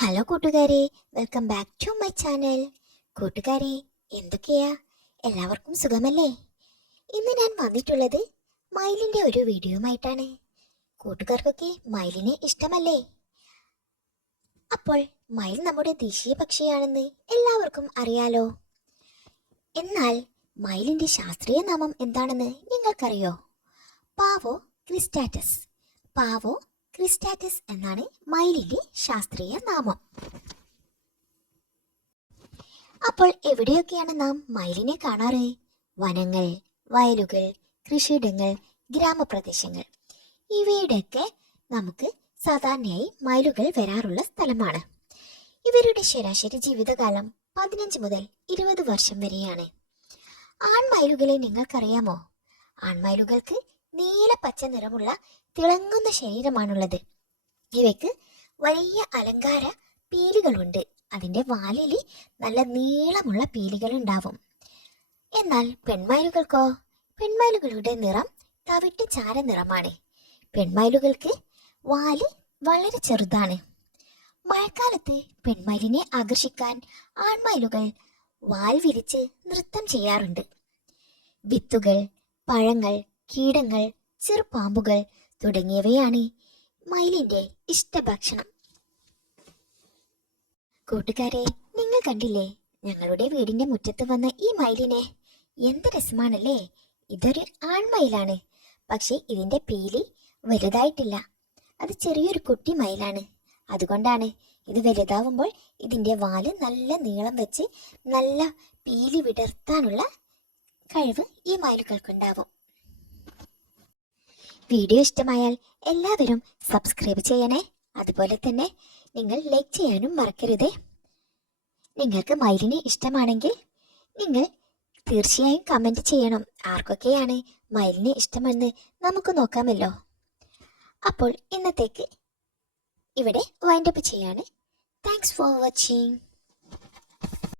Hello കൂട്ടുകാരെ, welcome back to my channel. കൂട്ടുകാരെ, എന്തൊക്കെയാ? എല്ലാവർക്കും സുഖമല്ലേ? ഇന്ന് ഞാൻ വന്നിട്ടുള്ളത് മയിലിന്റെ ഒരു വീഡിയോയുമായിട്ടാണ്. കൂട്ടുകാർക്കൊക്കെ മയിലിനെ ഇഷ്ടമല്ലേ? അപ്പോൾ മയിൽ നമ്മുടെ ദേശീയ പക്ഷിയാണെന്ന് എല്ലാവർക്കും അറിയാലോ. എന്നാൽ മയിലിന്റെ ശാസ്ത്രീയ നാമം എന്താണെന്ന് നിങ്ങൾക്കറിയോ? പാവോ ക്രിസ്റ്റാറ്റസ്. പാവോ ക്രിസ്റ്റാറ്റസ് എന്നാണ് മയിലിന്റെ ശാസ്ത്രീയ നാമം. അപ്പോൾ എവിടെയൊക്കെയാണ് നാം മയിലിനെ കാണാറ്? വനങ്ങൾ, വയലുകൾ, കൃഷിയിടങ്ങൾ, ഗ്രാമപ്രദേശങ്ങൾ, ഇവയുടെയൊക്കെ നമുക്ക് സാധാരണയായി മയിലുകൾ വരാറുള്ള സ്ഥലമാണ്. ഇവരുടെ ശരാശരി ജീവിതകാലം 15 മുതൽ 20 വർഷം വരെയാണ്. ആൺമയിലുകളെ നിങ്ങൾക്കറിയാമോ? ആൺമയിലുകൾക്ക് നീല പച്ച നിറമുള്ള തിളങ്ങുന്ന ശരീരമാണുള്ളത്. ഇവയ്ക്ക് വലിയ അലങ്കാര പീലികളുണ്ട്. അതിന്റെ വാലിൽ നല്ല നീളമുള്ള പീലികൾ ഉണ്ടാവും. എന്നാൽ പെൺമയിലുകൾക്കോ? പെൺമയിലുകളുടെ നിറം തവിട്ട് ചാര നിറമാണ്. പെൺമയിലുകൾക്ക് വാല് വളരെ ചെറുതാണ്. മഴക്കാലത്ത് പെൺമയിലിനെ ആകർഷിക്കാൻ ആൺമയിലുകൾ വാൽ വിരിച്ച് നൃത്തം ചെയ്യാറുണ്ട്. വിത്തുകൾ, പഴങ്ങൾ, കീടങ്ങൾ, ചെറുപാമ്പുകൾ തുടങ്ങിയവയാണ് മയിലിന്റെ ഇഷ്ടഭക്ഷണം. കൂട്ടുകാരെ, നിങ്ങൾ കണ്ടില്ലേ ഞങ്ങളുടെ വീടിന്റെ മുറ്റത്ത് വന്ന ഈ മയിലിനെ? എന്ത് രസമാണല്ലേ! ഇതൊരു ആൺമയിലാണ്. പക്ഷെ ഇതിന്റെ പീലി വലുതായിട്ടില്ല. അത് ചെറിയൊരു കുട്ടി മയിലാണ്. അതുകൊണ്ടാണ് ഇത് വലുതാവുമ്പോൾ ഇതിന്റെ വാല് നല്ല നീളം വെച്ച് നല്ല പീലി വിടർത്താനുള്ള കഴിവ് ഈ മയിലുകൾക്കുണ്ടാവും. വീഡിയോ ഇഷ്ടമായാൽ എല്ലാവരും സബ്സ്ക്രൈബ് ചെയ്യണേ. അതുപോലെ തന്നെ നിങ്ങൾ ലൈക്ക് ചെയ്യാനും മറക്കരുതേ. നിങ്ങൾക്ക് മയിലിനെ ഇഷ്ടമാണെങ്കിൽ നിങ്ങൾ തീർച്ചയായും കമൻറ്റ് ചെയ്യണം. ആർക്കൊക്കെയാണ് മയിലിനെ ഇഷ്ടമെന്ന് നമുക്ക് നോക്കാമല്ലോ. അപ്പോൾ ഇന്നത്തേക്ക് ഇവിടെ വൈൻഡപ്പ് ചെയ്യാണ്. Thanks for watching.